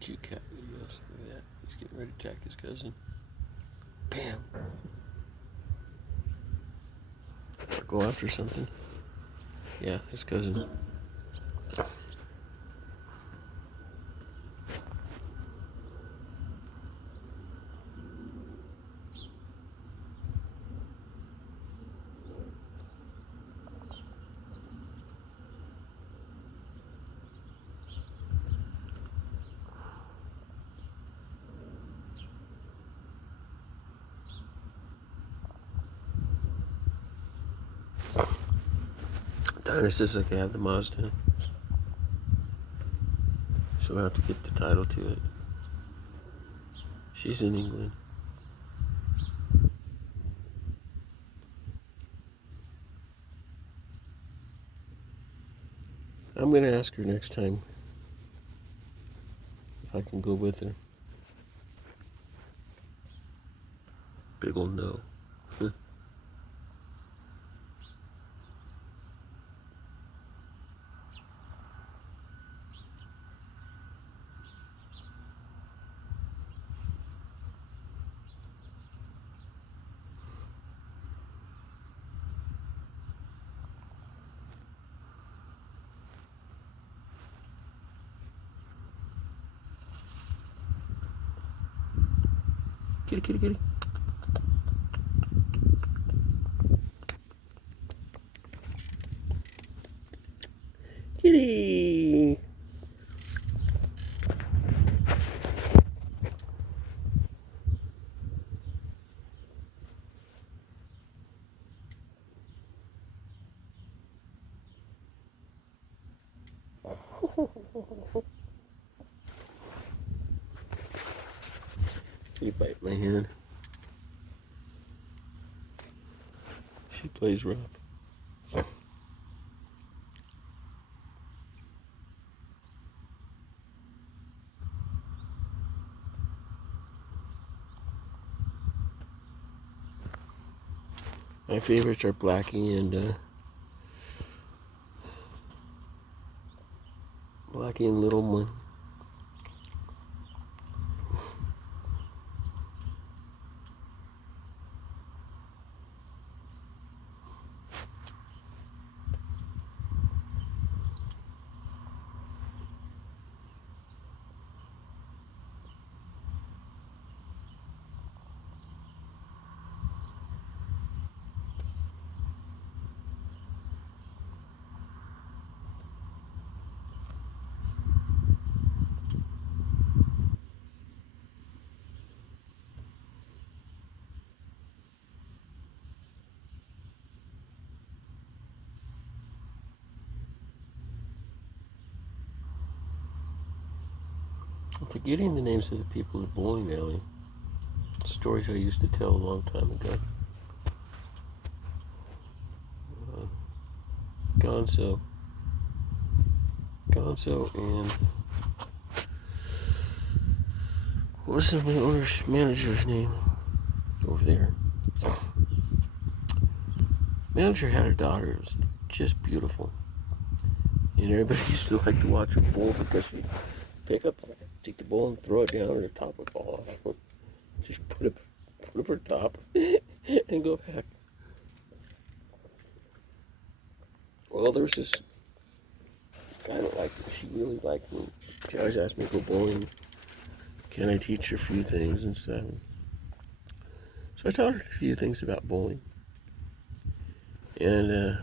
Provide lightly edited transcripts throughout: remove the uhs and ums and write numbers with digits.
Cute cat videos. Look at that. He's getting ready to attack his cousin. Bam! Or go after something. Yeah, his cousin. Dinah says I can have the Mazda. She'll have to get the title to it. She's in England. I'm gonna ask her next time if I can go with her. Big ol' no. Kitty, kitty, kitty. Kitty! She bite my hand. She plays rough. My favorites are Blackie and Little One. I'm forgetting the names of the people at bowling alley. Stories I used to tell a long time ago. Gonzo and what was the owner's manager's name over there? Manager had a daughter. It was just beautiful, and everybody used to like to watch her bowl because she'd take the bowl and throw it down, and her top would fall off. Just put up her top and go back. Well, there was this guy that liked me. She really liked me. She always asked me to go bowling. Can I teach her a few things and stuff? So I taught her a few things about bowling. And,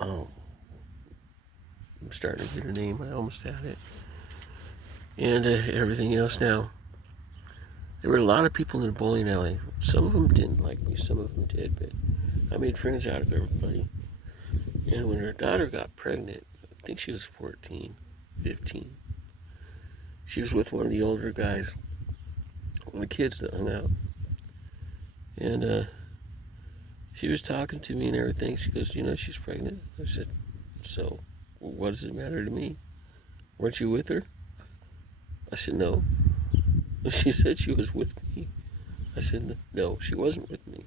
I'm starting to get her name. I almost had it. And everything else now. There were a lot of people in the bowling alley. Some of them didn't like me. Some of them did. But I made friends out of everybody. And when her daughter got pregnant, I think she was 14, 15. She was with one of the older guys, one of the kids that hung out. And she was talking to me and everything. She goes, you know, she's pregnant. I said, so what does it matter to me? Weren't you with her? I said, no. She said she was with me. I said, no, she wasn't with me.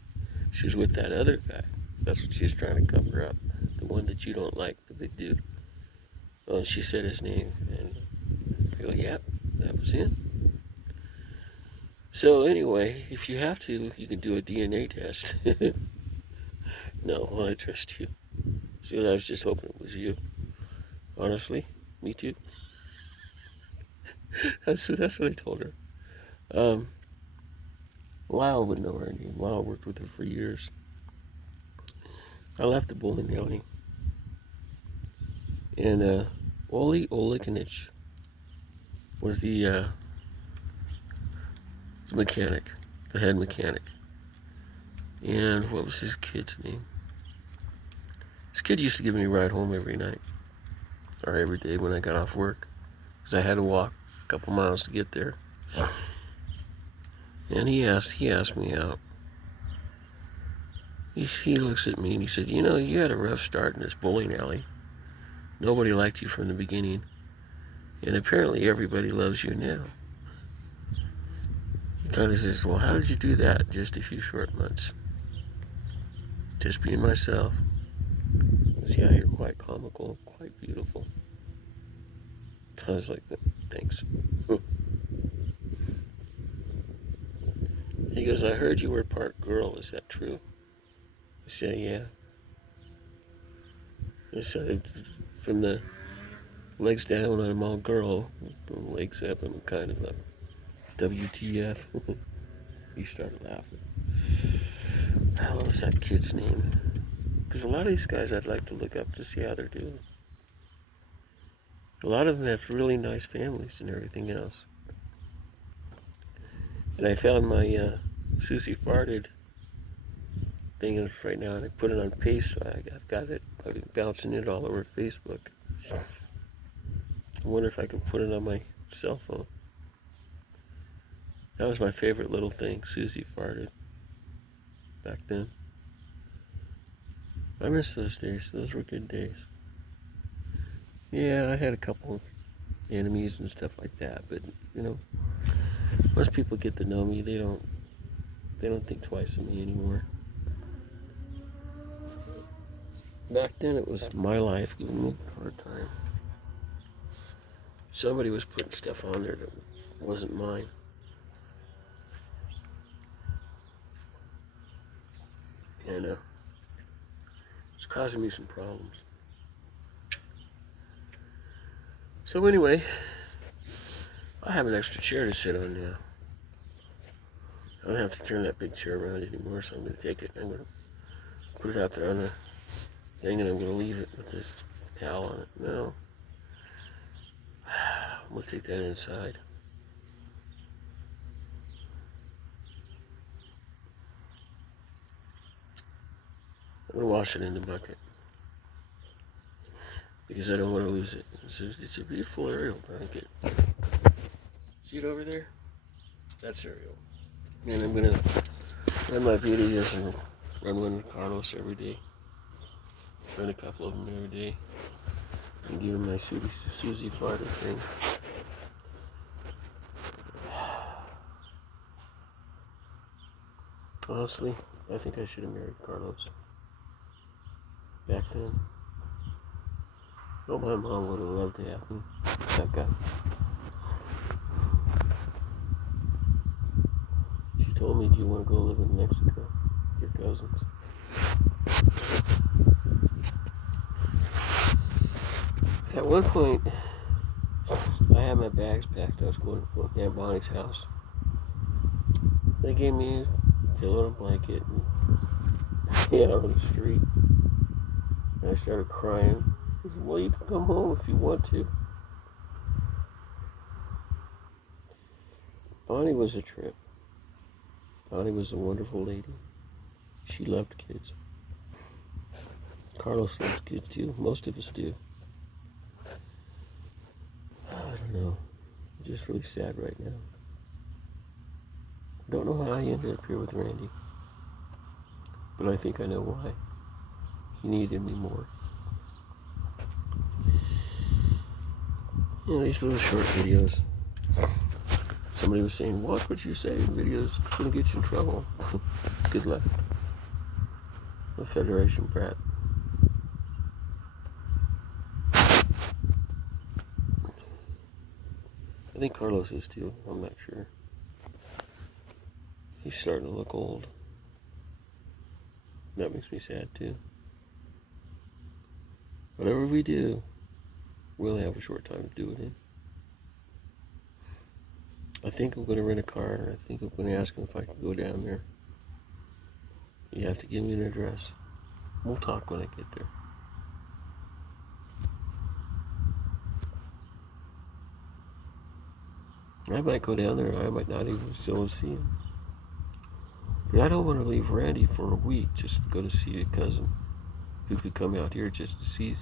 She was with that other guy. That's what she's trying to cover up. The one that you don't like, the big dude. Well, she said his name, and go, yep, that was him. So anyway, if you have to, you can do a DNA test. No, I trust you. See, I was just hoping it was you. Honestly, me too. That's what I told her. Um, Lyle would know her name. Lyle worked with her for years. I left the bowling alley, and Oli Olikinich was the mechanic, the head mechanic. And what was his kid's name? His kid used to give me a ride home every night, or every day when I got off work, because I had to walk a couple miles to get there. And he asked me out. He looks at me and he said, you know, you had a rough start in this bowling alley. Nobody liked you from the beginning. And apparently everybody loves you now. He kind of says, well, how did you do that in just a few short months? Just being myself. He goes, yeah, you're quite comical, quite beautiful. I was like, thanks. He goes, I heard you were part girl, is that true? I said, yeah. He said, from the legs down, I'm all girl. From the legs up, I'm kind of a WTF. He started laughing. What was that kid's name? Because a lot of these guys I'd like to look up to see how they're doing. A lot of them have really nice families and everything else. And I found my Susie Farted thing right now, and I put it on paste, so I've got it. I've been bouncing it all over Facebook. I wonder if I can put it on my cell phone. That was my favorite little thing, Susie Farted, back then. I miss those days. Those were good days. Yeah, I had a couple of enemies and stuff like that, but you know, once people get to know me, they don't think twice of me anymore. Back then, it was my life giving me a hard time. Somebody was putting stuff on there that wasn't mine. And it's causing me some problems. So anyway, I have an extra chair to sit on now. I don't have to turn that big chair around anymore, so I'm going to take it and I'm going to put it out there on the thing, and I'm going to leave it with this towel on it. No. I'm going to take that inside. I'm going to wash it in the bucket because I don't want to lose it. It's a beautiful Ariel blanket. See it over there? That's Ariel. And I'm going to run my videos and run one with Carlos every day. Run a couple of them every day. And give him my Susie Farted thing. Honestly, I think I should have married Carlos back then. Oh, my mom would have loved to have me. That guy. She told me, do you want to go live in Mexico with your cousins? At one point, I had my bags packed. I was going to Aunt Bonnie's house. They gave me a pillow and a blanket and out on the street. And I started crying. I said, well, you can come home if you want to. Bonnie was a trip. Bonnie was a wonderful lady. She loved kids. Carlos loves kids too. Most of us do. I don't know. I'm just really sad right now. Don't know how I ended up here with Randy. But I think I know why. He needed me more. You know, these little short videos. Somebody was saying, watch what you say in videos. It's going to get you in trouble. Good luck. A Federation brat. I think Carlos is too. I'm not sure. He's starting to look old. That makes me sad too. Whatever we do, we only have a short time to do it in. I think I'm going to rent a car. I think I'm going to ask him if I can go down there. You have to give me an address. We'll talk when I get there. I might go down there. I might not even still see him. But I don't want to leave Randy for a week just to go to see a cousin who could come out here just to see.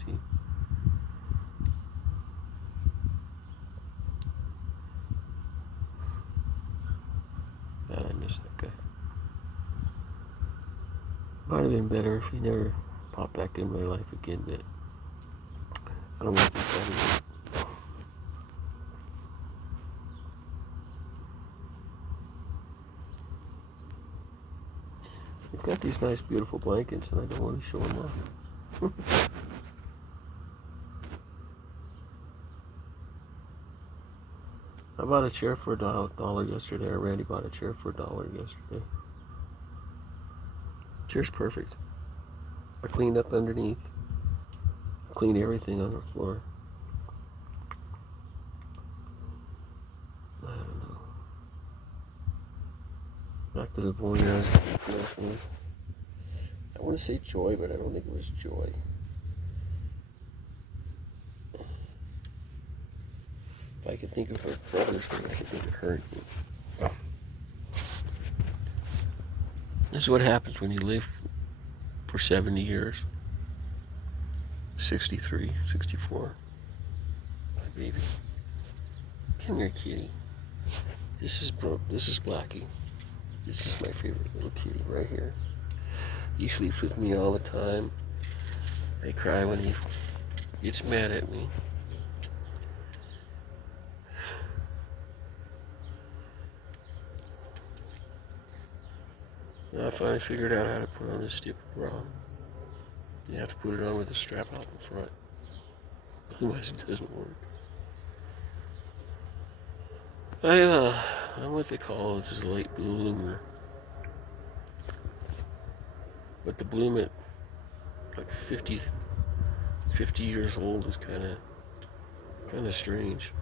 I miss that guy. Might have been better if he never popped back in my life again, but I don't want to think that again. We've got these nice, beautiful blankets, and I don't want to show them off. I bought a chair for $1 yesterday, or Randy bought a chair for $1 yesterday. Chair's perfect. I cleaned up underneath. Cleaned everything on the floor. I don't know. Back to the bowling alley. I want to say joy, but I don't think it was joy. If I could think of her brother's name, I could think of her name. This is what happens when you live for 70 years. 63, 64. My baby. Come here, kitty. This is Blackie. This is my favorite little kitty right here. He sleeps with me all the time. I cry when he gets mad at me. I finally figured out how to put on this stupid bra. You have to put it on with a strap out in front. Otherwise it doesn't work. I'm what they call this is a late bloomer. But to bloom at like 50 years old is kind of strange.